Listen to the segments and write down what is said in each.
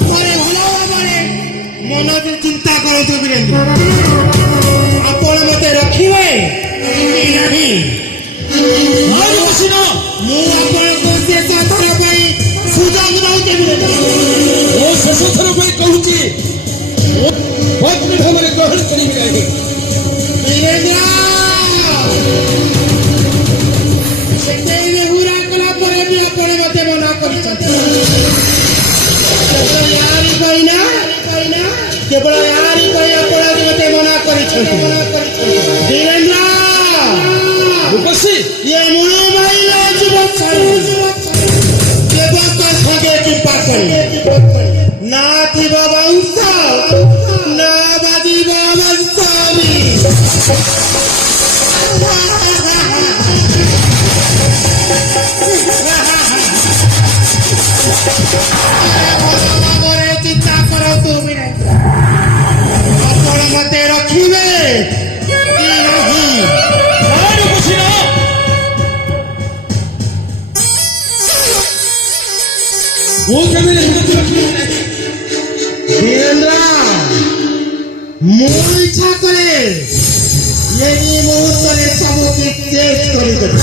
ଘରେ ଭଲ ଭାବରେ ମନରେ ଚିନ୍ତା କରନ୍ତୁ ବୀରେନ୍ଦ୍ର। ଆପଣ ମତେ ରଖିବେ କି ନାହିଁ? ମୁଁ ଆପଣଙ୍କୁ ଶେଷ ଥର ପାଇଁ ସୁଯୋଗ ଦଉଛି ବୀରେନ୍ଦ୍ର। ମୁଁ ଶେଷ ଥର ପାଇଁ କହୁଛି ପତ୍ନୀ ଭାବରେ ଗ୍ରହଣ କରିବି ନାହିଁ। ବୀରେନ୍ଦ୍ର ସେତେ ବେହୁରା କଲା ପରେ ବି ଆପଣ ମତେ ମନା କରିଛନ୍ତି। କେବଳ ୟାରି ପାଇଁ ଆପଣ ମତେ ମନା କରିଛନ୍ତି। ବୀରେନ୍ଦ୍ର ରୂପସୀ ये मुनु महिला जुबक केवल तो सगे कृपा करे ना थी वंश ना बाजी वंशावी चिंता करो तुम ଆପଣ ମତେ ରଖିବେ କି ନାହିଁ? ମୁଁ କେବେ ରଖିବି ନାହିଁ। ବୀରେନ୍ଦ୍ର ମୁଁ ଇଚ୍ଛା କରେ ଏହି ମୁହୂର୍ତ୍ତରେ ସବୁ କିଛି ଚେଞ୍ଜ କରିଦେବି।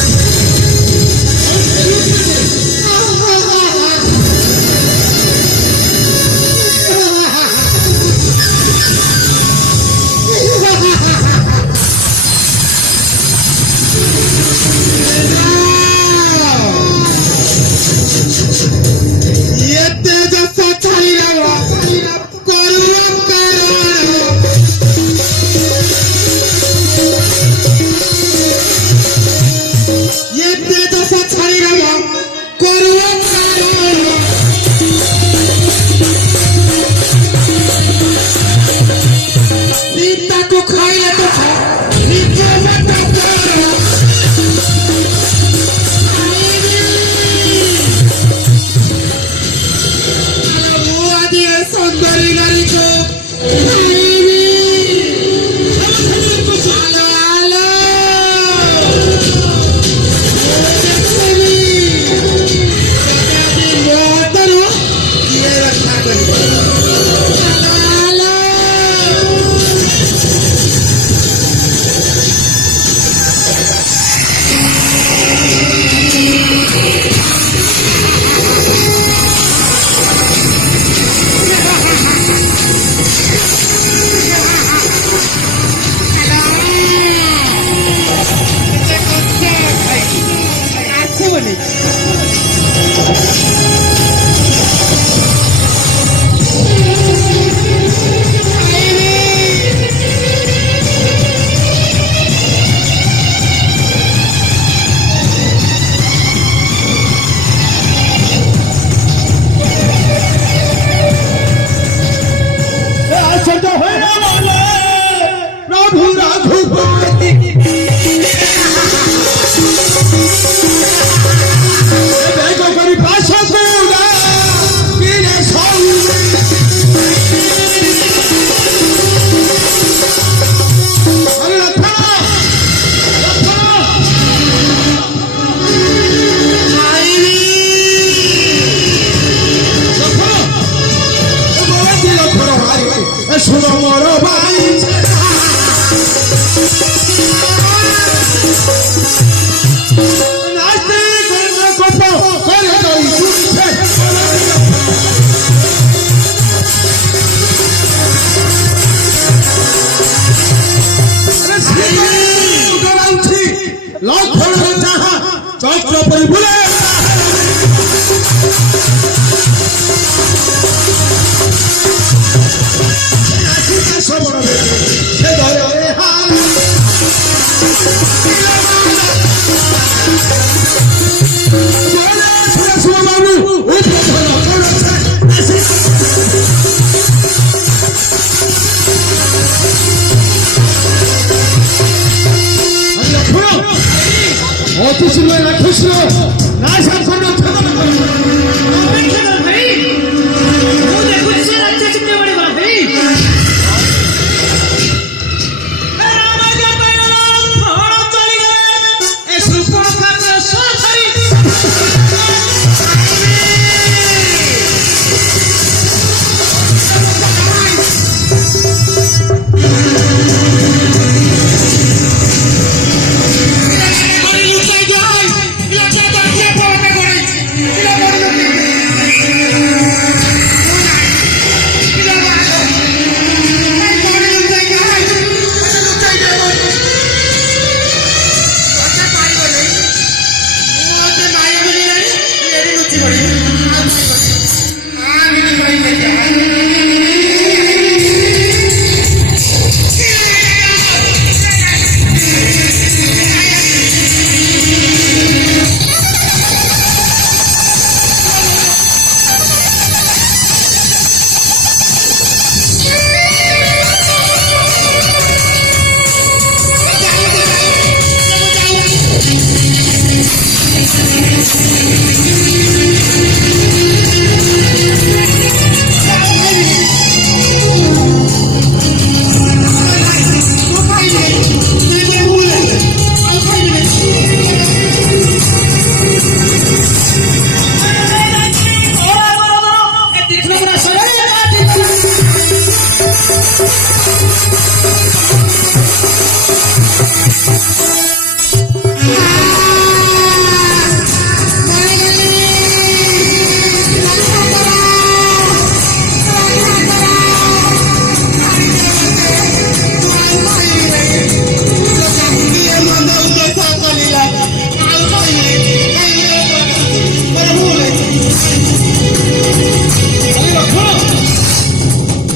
चैत्र पर बुले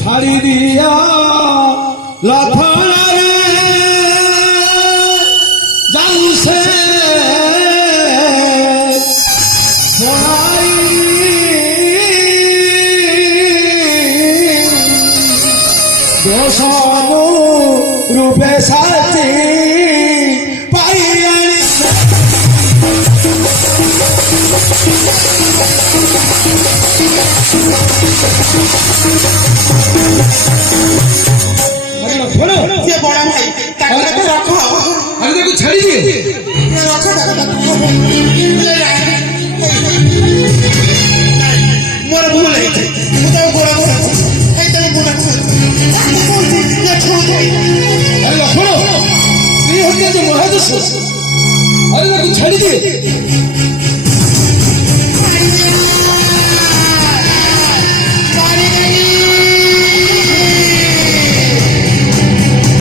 হারি দিয়া লাফারে জানছে সোনাই দোষানু রূপে সাথে পাইয়ানি ସେ ବଡ ଭାଇ ତାକୁ ରଖ আরে দেখো ছাড়ি দিয়ে ରଖ ମୋର ଭୁଲ ହେଇଛି ମୁଁ ତାକୁ ଗୋଡ ଏଇ ତାକୁ ଗୋଡ ତାକୁ କହୁଛି ଯେ ଛୁଉଁଥାଏ আরে লক্ষণ এই হচ্ছে যে মহাদোষ আরে দেখো ছাড়ি দিয়ে পারি নাই